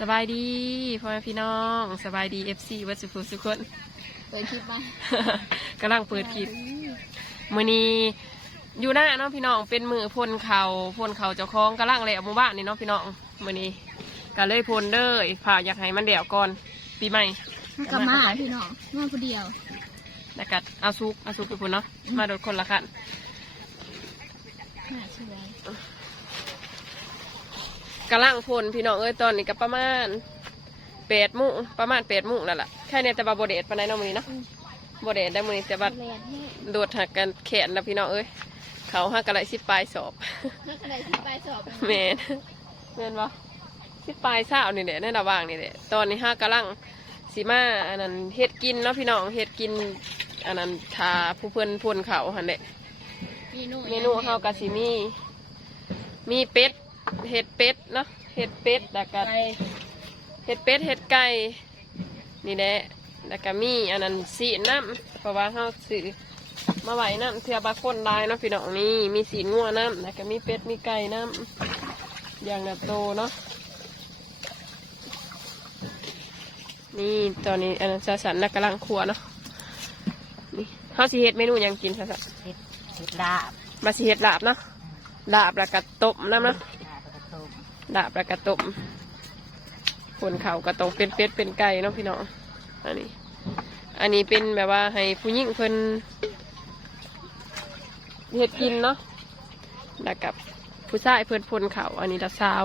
สบายดีพ่อแม่พี่น้องสบายดีเอฟซีวัดสุขุสุขคนเปิดคลิปมากำลังเปิดคลิปมือนี้อยู่หน้าเนาะพี่น้องเป็นมือพ่นเขาพ่นเขาเจ้าของกำลังเลยหมู่บ้านนี่เนาะพี่น้องมือนี้ก็เลยพ่นเด้อผ่าอยากให้มันเดี่ยวก่อนปีใหม่กลับมาหาพี่น้องมาคนเดียวแล้วก็เอาซุกเอาซุกไปพ่นเนาะมาโดดคนละคันน่าเชื่อ กำลังพ่นพี่น้องเอ้ยตอนนี้ก็ประมาณแปดโมุประมาณแปดโมุนั่นแหละแค่ในแต่บาโบเดตปานใดเนาะมือนี้เนาะโบเดตได้มือนี้แต่บัดแลนให้โดดหักกันแขนแล้วพี่น้องเอ้ยเขาหักกันไรสิปลายสอบถ้าใครที่ไปสอบแมนแมนปะสิปลายเศร้านี่แหละในระหว่างนี่แหละตอนนี้ห้ากำลังสีมาอันนั้นเฮ็ดกินเนาะพี่น้องเฮ็ดกินอันนั้นทาผู้เพิ่นพนเขาหันเด็เมนูเมนูเฮากะสิมีมีเป็ด เห็ดเป็ดเนาะเห็ดเป็ดแล้วก็ไปเห็ดเป็ดเห็ดไก่นี่แหละแล้วก็มีอันนั้นสีน้ำเพราะว่าเฮาซื้อมาไหวน้ำเทือบาคนได้เนาะพี่น้องนี่มีสีงัวน้ำแล้วก็มีเป็ดมีไก่น้ำอย่างแบบโตเนาะนี่ตอนนี้อันนั้นซาสันนักกำลังครัวเนาะนี่เฮาสิเฮ็ดเมนูหยังกินซาสันเห็ดเห็ดลาบมาสิเฮ็ดลาบเนาะลาบแล้วก็ต้มน้ำเนาะลาบกระต้ม ดาบแล้วก็ต้มคนเขาก็ต้องเป็นเป็ดเป็นไก่เนาะพี่น้องอันนี้ อันนี้เป็นแบบว่าให้ผู้หญิงเพิ่นเฮ็ดกินเนาะแล้วกับผู้ชายเพิ่นพนเขาอันนี้ละสาว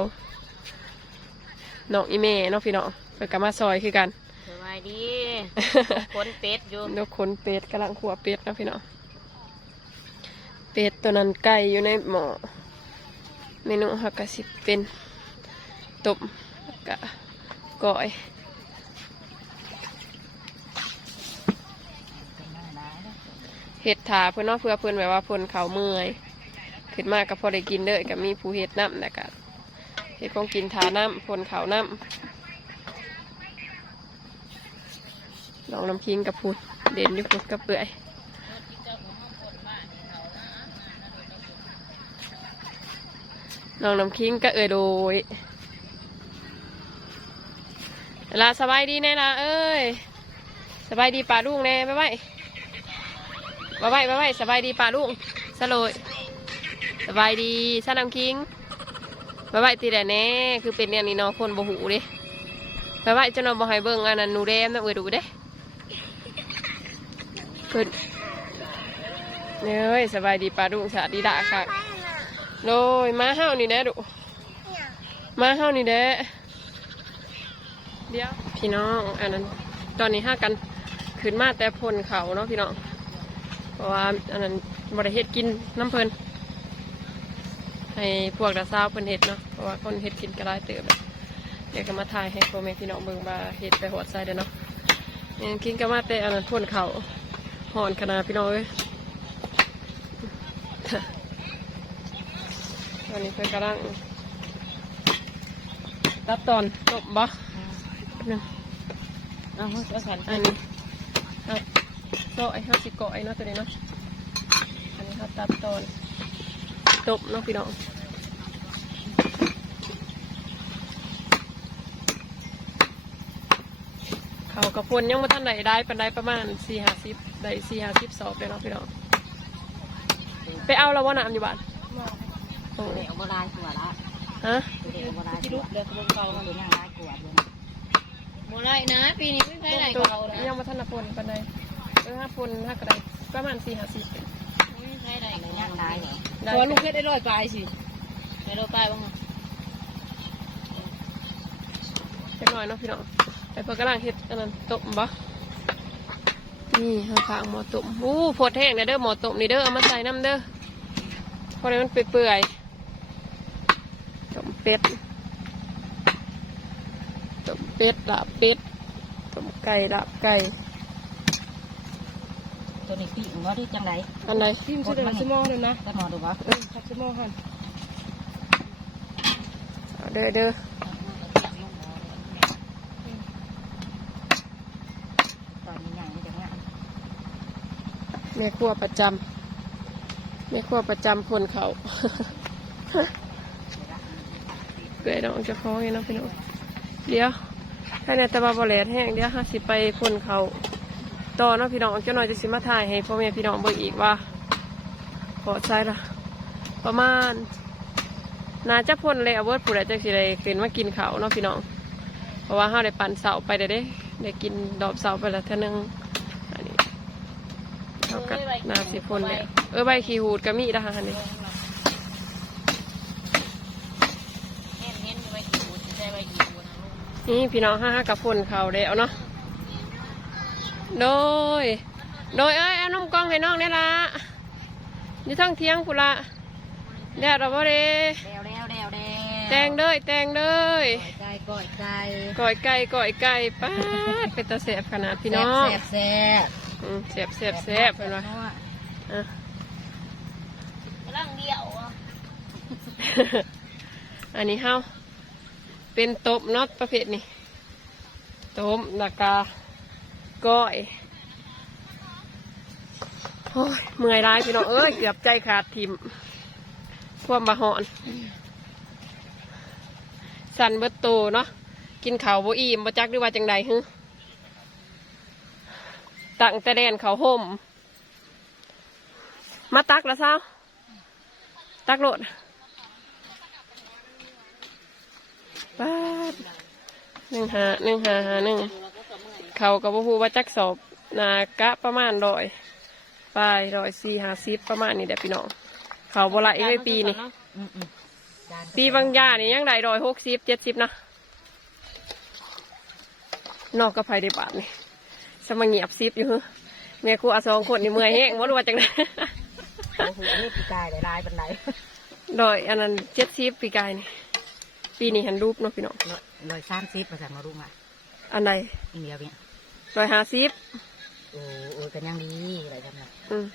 น้องอีเมเนาะพี่น้องเพิ่นก็มาซอยคือกันสบายดีคนเป็ดอยู่นกขนเป็ดกำลังขัวเป็ดเนาะพี่น้องเป็ดตัวนั้นไก่อยู่ในหม้อ เมนูฮักกะสิเป็นต้มแล้วกะก้อยเห็ดถาเพื่อนเนาะเพื่อเพื่อนแบบว่าเพื่อนเขาเมื่อยขึ้นมากก็พอได้กินเด้อกับมีผู้เห็ดน้ำแล้วก็เห็ดของกินทาน้ำเพื่อนเขาน้ำลองน้ำคิงกับพูดเด่นอยู่พูดกับเปื่อย ลองน้ำคิงก็เอ่ยโดยลาสบายดีแน่ละเอ้ยสบายดีป่าลุงแน่บ๊ายบายบ๊ายบายบ๊ายบายสบายดีป่าลุงสโลยสบายดีสนามคิงบ๊ายบายตีแดแน่คือเป็นเนี่ยนี่เนาะคนบ่หูเด้บ๊ายบายเจ้าน้องบ่ให้เบิ่งอันนั้นหนูแดมนะเอ้ยดูเด้ขึ้นเอ้ยสบายดีป่าลุงสวัสดีดาค่ะ โดยมาเฮานี่แน่ดุมาเฮานี่แน่เดี๋ยวพี่น้องอันนั้น ตอนนี้ห้ากันขึ้นมาแต่พลเขาเนาะพี่น้องเพราะว่าอันนั้นบริเฮ็ดกินน้ำเพลินให้พวกดาซาวเพิ่นเฮ็ดเนาะเพราะว่าคนเฮ็ดกินก็ได้เติบเลยเดี๋ยวก็มาถ่ายให้พ่อแม่พี่น้องเบิ่งว่าเฮ็ดไปหอดใส่เด้อเนาะนี่กินก็มาแต่อันนั้นพ่นเขาหอนขนาดพี่น้องเอ้ย อนนี้เพิ่นกำลังตัดตอนตบบ่หนึ่งเอาเอาขันอันนี้เอาโซ่ไอ้ห้าสิเกาะไอ้เนาะตัวนี้เนาะอันนี้เขาตัดตอนตบเนาะพี่น้องเขากระพนยังมาท่านไหนได้ปันได้ประมาณสี่ห้าสิบได้สี่ห้าสิบสอบเลยเนาะพี่น้องไปเอาแล้วว่าน้ำอยู่บ้าน โอ้เด็กโบราณกว่าละฮะเด็กโบราณที่ลูกเด็กขบวนเก่าหรือยังร้ายกว่าเลยโมไรนะ ปีนี้ไม่ใช่ไหนตัวเรานะยังมาท่านละพนปันได้เออห้าพนห้ากระไดประมาณสี่ห้าสิบไม่ใช่ไหนหรือยังร้ายเหรอได้ขอลูกเพชรได้ร้อยปลายสิได้ร้อยปลายบ้างเล็กน้อยเนาะพี่น้องไปเพื่อกำลังเฮ็ดอันนั้นต้มบ่ นี่ข้างๆหม้อต้มอู้โพดแห้งเด้อหม้อต้มนี่เด้อเอามาใส่น้ำเด้อเพราะมันเปื่อยๆต้ม เป็ดต้มเป็ดลาบเป็ดต้มไก่ลาบไก่ตัวนี้ปีกว่าที่จังไรอันใดพิมพ์ชื่อเดือนชิมอเลยนะก็นอนดูวะเออชักชิโมหันเอาเด้อเด้อตอนนี้ยังจังงานแม่ครัวประจำแม่ครัวประจำพลเขา เกยน้องเจะคล้าของไงเนาะพี่น้องเดี๋ยวให้ในตะบาบอแหลดแห้งเดี๋ยวห้าสิไปพ่นเขาต่อเนาะพี่น้องเจ้าหน่อยจะสิมาถ่ายให้พ่อแม่พี่น้องเบิ่งอีกว่าพอใช่ละประมาณนาจะพ่นเลยเอาเวิร์ดผู้ใดจังสิได้ขึ้นมากินเขาเนาะพี่น้อง เพราะว่าห้าได้ปั่นเสาไปเด้เด้ได้กินดอกเสาไปล้วเท่านึงอันนี้เขากันาสิพ่นเนี่ยเออใบขี้หูดก็มีนะคะอันนี้ เห็นเห็นไว้กี่บุญใจไว้กี่บุญ นะลูกนี่พี่น้องห้าห้ากับพ่นเขาเด้เอาเนาะ โดย โดยเอ้ยเอานมกล้องให้น้องได้ละอยู่ทั้งเที่ยงพุนละแดดเราบ่เด้แล้วแล้วแล้วแล้วแตงเด้ยแตงเด้ยก่อยใจก่อยใจก่อยไก่ก่อยไก่ป้าดเป็นตาแสบขนาดพี่น้องแซ่บแซ่บอืมแสบแสบแสบเป็นว่าอะกำลังเดียวอะอันนี้เฮา เป็นตบน็อตประเภทนี้ตบนากาก้อยโอ้ยเมื่อยร้ายพี่น้องเอ้ยเกือบใจขาดทิมความบาหอน สันเบิดโตเนาะกินข้าวบ่อิ่มบจักหรือว่าจังใดฮึตั้งแต่แดนเขาห่ม มาตักแล้วเศร้าตักโลด ปาดหนึ่งหาหนึ่งหาหาหนึ่งเขากับพูว่าจักสอบนากะประมาณร้อยปลายร้อยสี่หาสิบประมาณนี้แหละพี่น้องเขาโบราณเลยปีนี้อืมอืมจานปีบางยานี่ยังได้ร้อยหกสิบเจ็ดสิบนะนอกก็ภายในบาทนี่สมังเงียบสิบอยู่ฮึแม่ครูอาสองคนนี่เมื่อยแห้งว่ารู้ว่าจังไดโอ้โหนี่ปีกายหลายๆบันไดดอยอันนั้นเจ็ดสิบปีกายนี่ ปีนี้หันรูปเนาะพี่น้องลอยซ้ำซิปมาสั่งมารุ่งอะอันใดอินเดียเนี่ยร้อยห้าสิบโอ้โอ้กันยังดีอะไรทำไงอืม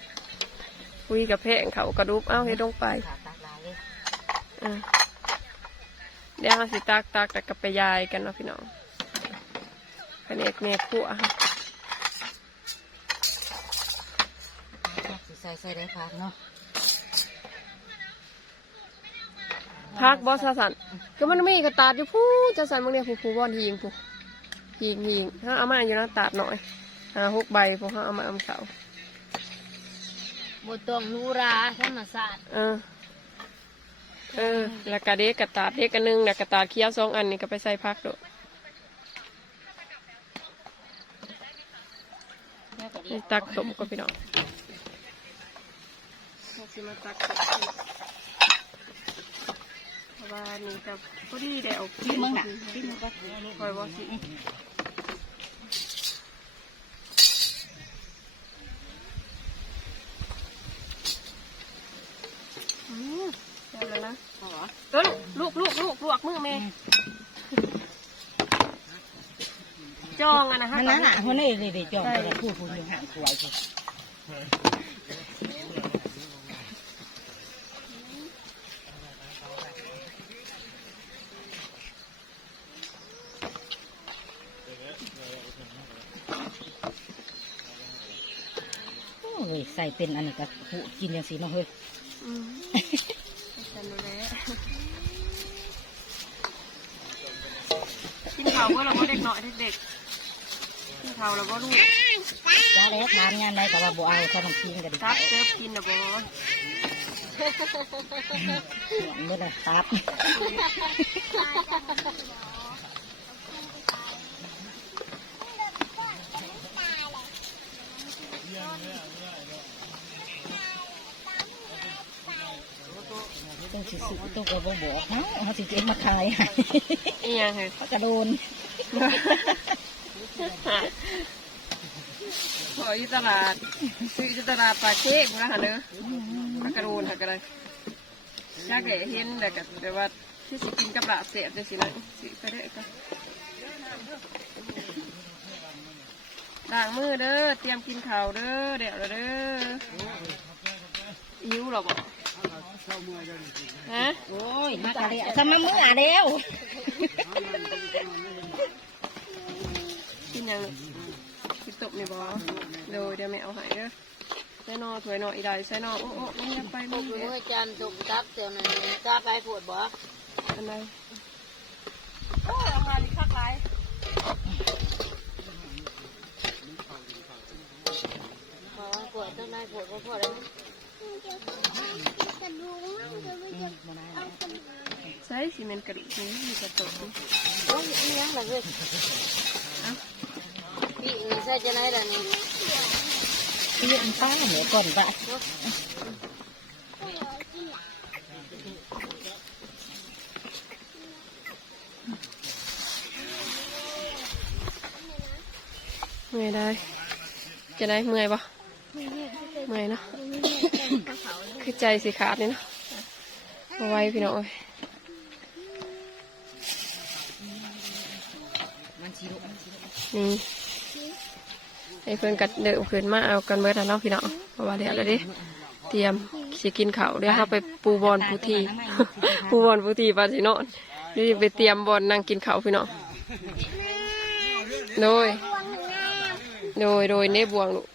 คุยกับแพงเขากระดูบเอ้าให้ลงไปขาตักลายเลยอะเดี๋ยวเราสิตักตักแต่กับไปยายกันเนาะพี่น้องแผนกแม่ขัวค่ะสิใส่ใส่ได้พักเนาะพักบอสสัน ก็มันมีกระตาดอยู่พูจะสันบางเนี่ยผู้ผู้บอลหิงผู้หิงหิงถ้าเอามาอยู่นะตาดหน่อยหาหกใบพวกเขาเอามาเอาเสาบทตองนูราธรรมศาสตร์เออเออแล้วกระเด็กกระตาดเด็กกันนึงแล้วกระตาดเคี้ยวสองอันนี่ก็ไปใส่พักดดนี่ตักสมก็พี่น้องเราสิมาตักสม ว่านี่กับพอดีเดี๋ยวพี่มึงน่ะพี่มึงก็คอยว่าสิอืมได้แล้วนะเออลูกลูกลูกลวกมือเมย์จองอะนะฮะนั่นน่ะน่ะคนนี้เลยเลยจอมไปพูดพูดอยู่ห่างกลัวสิ โอ้ยใส่เป็นอันนี้ก็หูกินอย่างสีเนาะเฮ้ยอืมกันดูแลกินข้าวเมื่อเราก็เด็กหน่อยเด็กๆกินข้าวเราก็ลูกจ้าแล้วทานงานใดก็ว่าบ่เอาขนมจีนกันดีตับเซิร์ฟกินนะบอเมื่อไรตับ สิสุต้องกระบอกบอกเนาะเขาสิเก็บมาขายให้อีหยังไงเขาจะโดนขออยู่ตลาดซื้ออยู่ตลาดปลาเค้กนะฮะเด้อปลากระโดนค่ะก็ได้ยากแก่เห็นแต่ก็แต่ว่าที่สิกินกับลาเสียบจะสินะสิไปเด้อก็ล้างมือเด้อ เตรียมกินข้าวเด้อเดี๋ยวเด้ออิ้วหรอบอก ฮะโอ้ยมากะเลี้มามืออะเดียวกินยังกินตบในบ่อดูเดี๋ยวแม่เอาหายเด้อใส่นอสวยหนออีได้ใส่นอโอ้โอ้มัยับไปมันมือจันจุกทับเสียมันจ้าไปปวดบ่อันไหนโอ้เอามาดิคักไรขอปวดต้องได้ปวดก็พอแล้ว ใช่สิมันกระดูกนี่มีกระตุกโอ้ยยังหลังเลยพี่นี่ใช่จะไหนล่ะนี่พี่อันป้าเหนือก่อนปะเมื่อยได้ จะได้เมื่อยปะเมื่อยเนาะ คือใจสิขาดนี่เนาะเอาไว้พี่น้องเอ้ยมันชิลุมันชิลุนี่ไอ้เพื่อนกัดเดินขึ้นมาเอากันเบิดแล้วเนาะพี่น้องเพราะว่าเดี๋ยวแล้วดิเตรียมสิกินข้าวเดี๋ยวเราไปปูบอลปูทีปูบอลปูทีปาสินอนเดี๋ยวสิไปเตรียมบอลนั่งกินข้าวพี่น้องโดยโดยโดยเนบวงลูก